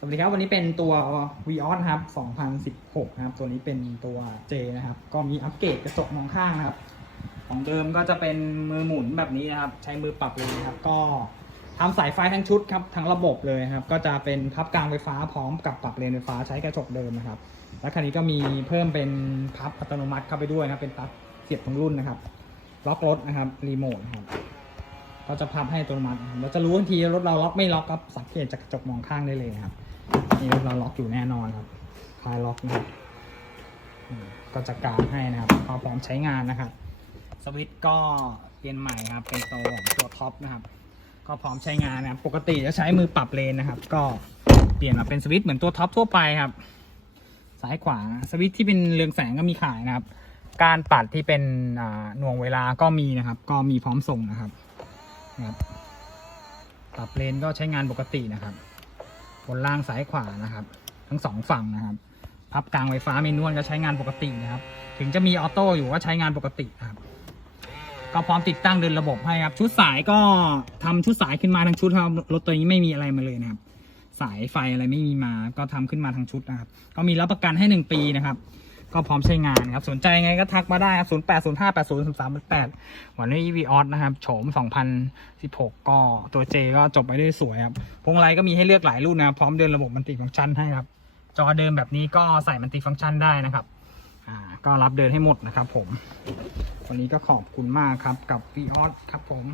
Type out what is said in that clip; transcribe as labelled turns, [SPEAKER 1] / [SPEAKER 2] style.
[SPEAKER 1] สวัสดีครับ วันนี้เป็นตัว v ีออสครับ 2016 นะครับ ตัวนี้เป็นตัว J นะครับ ก็มีอัปเกรดกระจกมองข้างนะครับ ของเดิมก็จะเป็นมือหมุนแบบนี้นะครับ ใช้มือปรับเลยนะครับ ก็ทำสายไฟทั้งชุดครับ ทั้งระบบเลยครับ ก็จะเป็นพับกลางไฟฟ้าพร้อมกับปรับเลนไฟฟ้าใช้กระจกเดิมนะครับ และคันนี้ก็มีเพิ่มเป็นพับอัตโนมัติเข้าไปด้วยนะครับ เป็นพับเสียบทั้งรุ่นนะครับ ล็อกรถนะครับ รีโมทนะครับก็จะพับให้อัตโนมัติเราจะรู้ทันทีรถเราล็อกไม่ล็อกครับสังเกตจากกระจกมองข้างได้เลยนะครับ นี่รถเราล็อกอยู่แน่นอนครับคลายล็อกนะครับก็จะกางให้นะครับพอพร้อมใช้งานนะครับ สวิตก็เปลี่ยนใหม่ครับ เป็นตัวตัวท็อปนะครับ ก็พร้อมใช้งานนะครับปกติจะใช้มือปรับเลนนะครับ ก็เปลี่ยนมาเป็นสวิตเหมือนตัวท็อปทั่วไปครับ ซ้ายขวาสวิตที่เป็นเรืองแสงก็มีขายนะครับ การปัดที่เป็นหน่วงเวลาก็มีนะครับ ก็มีพร้อมส่งนะครับนะครับปรับเลนก็ใช้งานปกตินะครับ บนล่างซ้ายขวานะครับ ทั้งสองฝั่งนะครับ พับกลางไฟฟ้าเมนวลก็ใช้งานปกตินะครับ ถึงจะมีออโต้อยู่ก็ใช้งานปกติครับ ก็พร้อมติดตั้งเดินระบบให้ครับ ชุดสายก็ทำชุดสายขึ้นมาทั้งชุดครับรถตัวนี้ไม่มีอะไรมาเลยนะครับ สายไฟอะไรไม่มีมา ก็ทำขึ้นมาทั้งชุดนะครับ ก็มีรับประกันให้หนึ่งปีนะครับ ก็พร้อมใช้งานครับ สนใจไงก็ทักมาได้ครับ 0 8 0 5 8 0 3 3 8วันนี้ v ีออสนะครับ โฉม 2016 ก็ตัว J ก็จบไปได้สวยครับ พวงมาลัยก็มีให้เลือกหลายรุ่นนะครับพร้อมเดินระบบมันติฟังก์ชันให้ครับ จอเดิมแบบนี้ก็ใส่มันติฟังก์ชันได้นะครับ อ่า ก็รับเดินให้หมดนะครับผม วันนี้ก็ขอบคุณมากครับกับ v ีออสครับผม